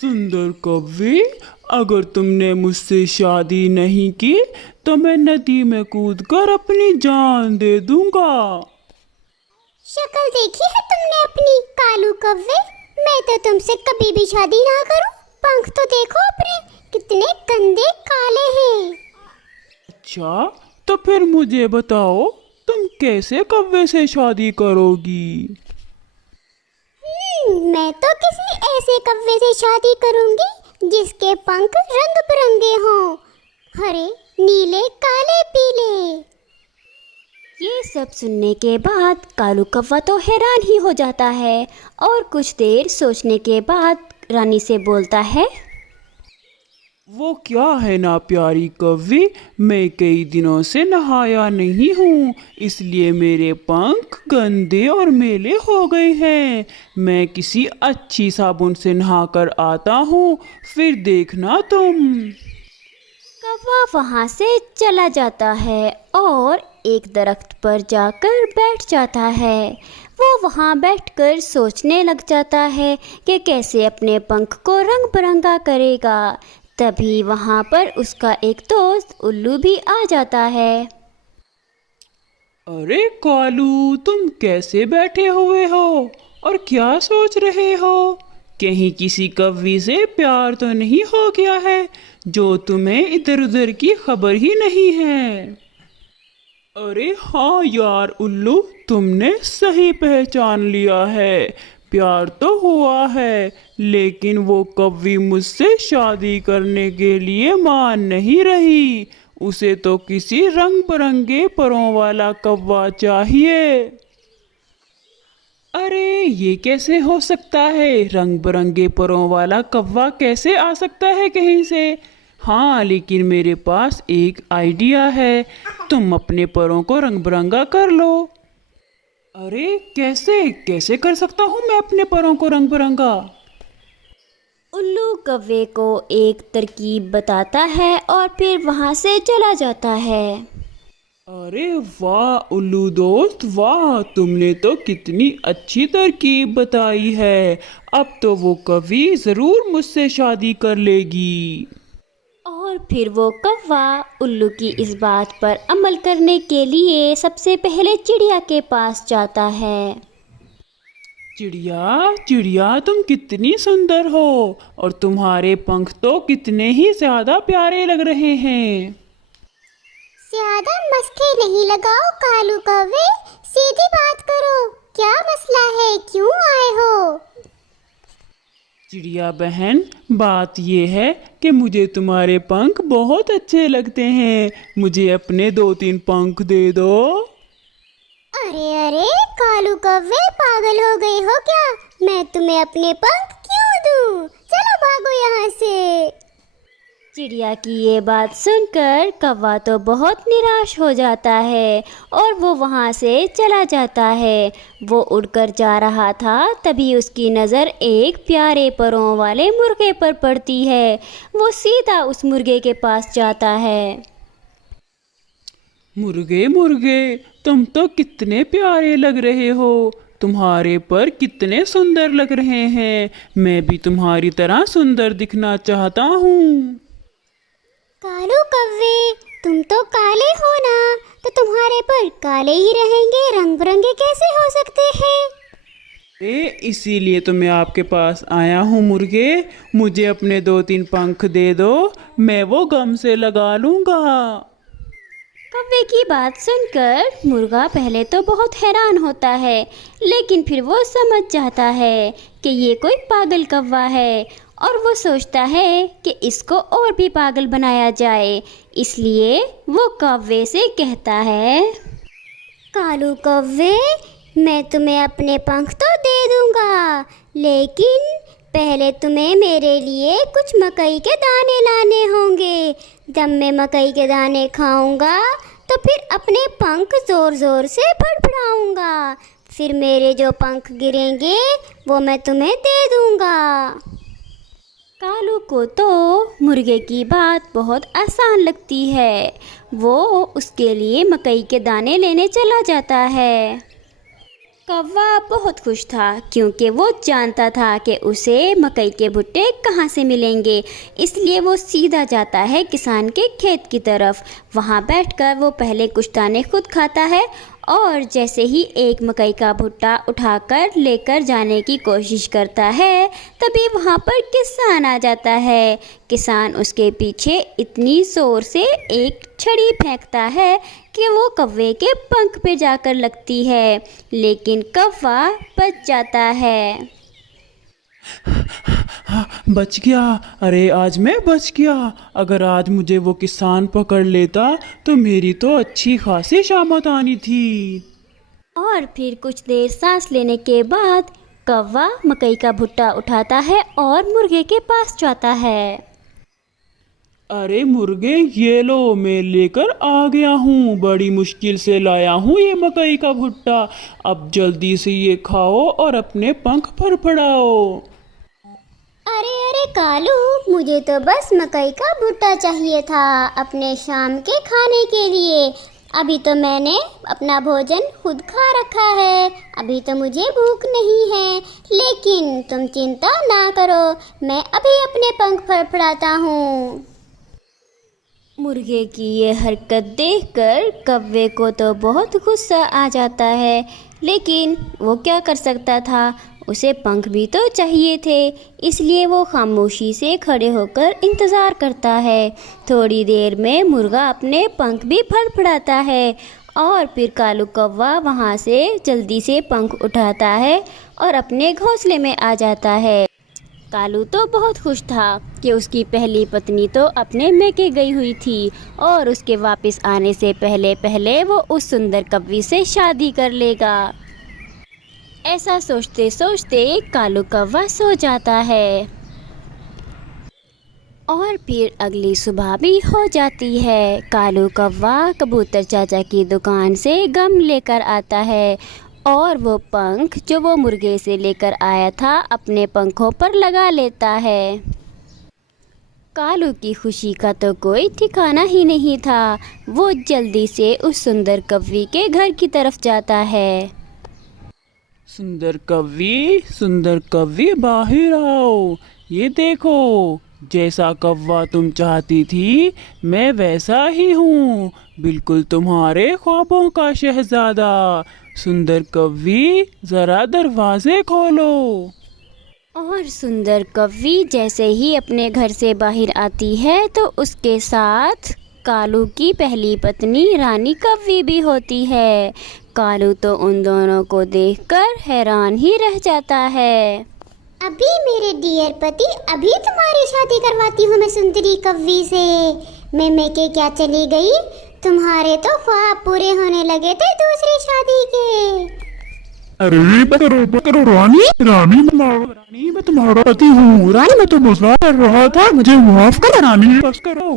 सुंदर कौवे, अगर तुमने मुझसे शादी नहीं की तो मैं नदी में कूदकर अपनी जान दे दूंगा। शक्ल देखी है तुमने अपनी कालू कव्वे? मैं तो तुमसे कभी भी शादी ना करूं। पंख तो देखो अपने, कितने गंदे काले हैं। अच्छा, तो फिर मुझे बताओ, तुम कैसे कौवे से शादी करोगी? मैं तो किसी ऐसे कव्वे से शादी करूंगी जिसके पंख रंग बिरंगे हों, हरे, नीले, काले, पीले। ये सब सुनने के बाद कालू कौवा तो हैरान ही हो जाता है और कुछ देर सोचने के बाद रानी से बोलता है, वो क्या है ना प्यारी कौवी, मैं कई दिनों से नहाया नहीं हूँ, इसलिए मेरे पंख गंदे और मैले हो गए हैं। मैं किसी अच्छी साबुन से नहाकर आता हूँ, फिर देखना तुम। कौवा वहाँ से चला जाता है और एक दरख्त पर जाकर बैठ जाता है। वो वहाँ बैठकर सोचने लग जाता है कि कैसे अपने पंख को रंग बिरंगा करेगा। तभी वहाँ पर उसका एक दोस्त उल्लू भी आ जाता है। अरे कालू, तुम कैसे बैठे हुए हो और क्या सोच रहे हो? कहीं किसी कौवी से प्यार तो नहीं हो गया है जो तुम्हें इधर उधर की खबर ही नहीं है? अरे हाँ यार उल्लू, तुमने सही पहचान लिया है। प्यार तो हुआ है, लेकिन वो कौवी मुझसे शादी करने के लिए मान नहीं रही। उसे तो किसी रंग बिरंगे परों वाला कौवा चाहिए। अरे ये कैसे हो सकता है? रंग बिरंगे परों वाला कौवा कैसे आ सकता है कहीं से? हाँ, लेकिन मेरे पास एक आइडिया है। तुम अपने परों को रंग बिरंगा कर लो। अरे कैसे कैसे कर सकता हूँ मैं अपने परों को रंग बिरंगा? उल्लू कौवे को एक तरकीब बताता है और फिर वहाँ से चला जाता है। अरे वाह उल्लू दोस्त, वाह, तुमने तो कितनी अच्छी तरकीब बताई है। अब तो वो कौवी जरूर मुझसे शादी कर लेगी। और फिर वो कौवा उल्लू की इस बात पर अमल करने के लिए सबसे पहले चिड़िया के पास जाता है। चिड़िया चिड़िया, तुम कितनी सुंदर हो और तुम्हारे पंख तो कितने ही ज्यादा प्यारे लग रहे हैं। ज्यादा मस्के नहीं लगाओ कालू कव्वे, सीधी बात करो। क्या मसला है, क्यों आए हो? चिड़िया बहन, बात ये है कि मुझे तुम्हारे पंख बहुत अच्छे लगते हैं। मुझे अपने 2-3 पंख दे दो। अरे अरे कालू कव्वे, पागल हो गए हो क्या? मैं तुम्हें अपने पंख क्यों दूं? चलो भागो यहाँ से। चिड़िया की ये बात सुनकर कौवा तो बहुत निराश हो जाता है और वो वहाँ से चला जाता है। वो उड़कर जा रहा था, तभी उसकी नज़र एक प्यारे परों वाले मुर्गे पर पड़ती है। वो सीधा उस मुर्गे के पास जाता है। मुर्गे मुर्गे, तुम तो कितने प्यारे लग रहे हो। तुम्हारे पर कितने सुंदर लग रहे हैं। मैं भी तुम्हारी तरह सुंदर दिखना चाहता हूँ। कालू कव्वे, तुम तो काले हो ना, तो तुम्हारे पर काले ही रहेंगे, रंग बिरंगे कैसे हो सकते हैं? इसीलिए तो मैं आपके पास आया हूँ मुर्गे। मुझे अपने 2-3 पंख दे दो, मैं वो गम से लगा लूँगा। कौवे की बात सुनकर मुर्गा पहले तो बहुत हैरान होता है, लेकिन फिर वो समझ जाता है कि ये कोई पागल कौवा है और वो सोचता है कि इसको और भी पागल बनाया जाए। इसलिए वो कौवे से कहता है, कालू कव्वे, मैं तुम्हें अपने पंख तो दे दूंगा, लेकिन पहले तुम्हें मेरे लिए कुछ मकई के दाने लाने होंगे। जब मैं मकई के दाने खाऊंगा तो फिर अपने पंख ज़ोर ज़ोर से फड़फड़ाऊंगा। फिर मेरे जो पंख गिरेंगे वो मैं तुम्हें दे दूंगा। कालू को तो मुर्गे की बात बहुत आसान लगती है। वो उसके लिए मकई के दाने लेने चला जाता है। कौवा बहुत खुश था क्योंकि वो जानता था कि उसे मकई के भुट्टे कहाँ से मिलेंगे। इसलिए वो सीधा जाता है किसान के खेत की तरफ। वहाँ बैठकर वो पहले कुछ दाने खुद खाता है और जैसे ही एक मकई का भुट्टा उठाकर लेकर जाने की कोशिश करता है तभी वहाँ पर किसान आ जाता है। किसान उसके पीछे इतनी ज़ोर से एक छड़ी फेंकता है कि वो कौवे के पंख पे जाकर लगती है, लेकिन कौवा बच जाता है। बच गया। अरे आज मैं बच गया। अगर आज मुझे वो किसान पकड़ लेता तो मेरी तो अच्छी खासी शामत आनी थी। और फिर कुछ देर सांस लेने के बाद कौवा मकई का भुट्टा उठाता है और मुर्गे के पास जाता है। अरे मुर्गे, ये लो, मैं लेकर आ गया हूँ। बड़ी मुश्किल से लाया हूँ ये मकई का भुट्टा। अब जल्दी से ये खाओ और अपने पंख फड़फड़ाओ। अरे अरे कालू, मुझे तो बस मकई का भुट्टा चाहिए था अपने शाम के खाने के लिए। अभी तो मैंने अपना भोजन खुद खा रखा है, अभी तो मुझे भूख नहीं है। लेकिन तुम चिंता ना करो, मैं अभी अपने पंख फड़फड़ाता हूँ। मुर्गे की ये हरकत देखकर कौवे को तो बहुत गुस्सा आ जाता है, लेकिन वो क्या कर सकता था, उसे पंख भी तो चाहिए थे। इसलिए वो खामोशी से खड़े होकर इंतज़ार करता है। थोड़ी देर में मुर्गा अपने पंख भी फड़फड़ाता है और फिर कालू कौवा वहाँ से जल्दी से पंख उठाता है और अपने घोंसले में आ जाता है। कालू तो बहुत खुश था कि उसकी पहली पत्नी तो अपने मैके गई हुई थी और उसके वापस आने से पहले पहले वो उस सुंदर कौवी से शादी कर लेगा। ऐसा सोचते सोचते कालू कौवा सो जाता है। और फिर अगली सुबह भी हो जाती है। कालू कौवा कबूतर चाचा की दुकान से गम लेकर आता है और वो पंख जो वो मुर्गे से लेकर आया था अपने पंखों पर लगा लेता है। कालू की खुशी का तो कोई ठिकाना ही नहीं था। वो जल्दी से उस सुंदर कौवी के घर की तरफ जाता है। सुंदर कौवी बाहर आओ। ये देखो, जैसा कौवा तुम चाहती थी मैं वैसा ही हूँ, बिल्कुल तुम्हारे ख्वाबों का शहजादा। सुंदर कौवी, जरा दरवाजे खोलो। और सुंदर कौवी जैसे ही अपने घर से बाहर आती है तो उसके साथ कालू की पहली पत्नी रानी कौवी भी होती है। कालू तो उन दोनों को देखकर हैरान ही रह जाता है। अभी मेरे डियर पति, अभी तुम्हारी शादी करवाती हूँ मैं सुंदरी कौवी से। मैं मैके क्या चली गई, तुम्हारे तो ख्वाब पूरे होने लगे थे दूसरी शादी के। अरे करो रानी मैं तुम्हारा पति हूँ। रानी मैं तो मजाक कर रहा था, मुझे माफ करो रानी। बस करो।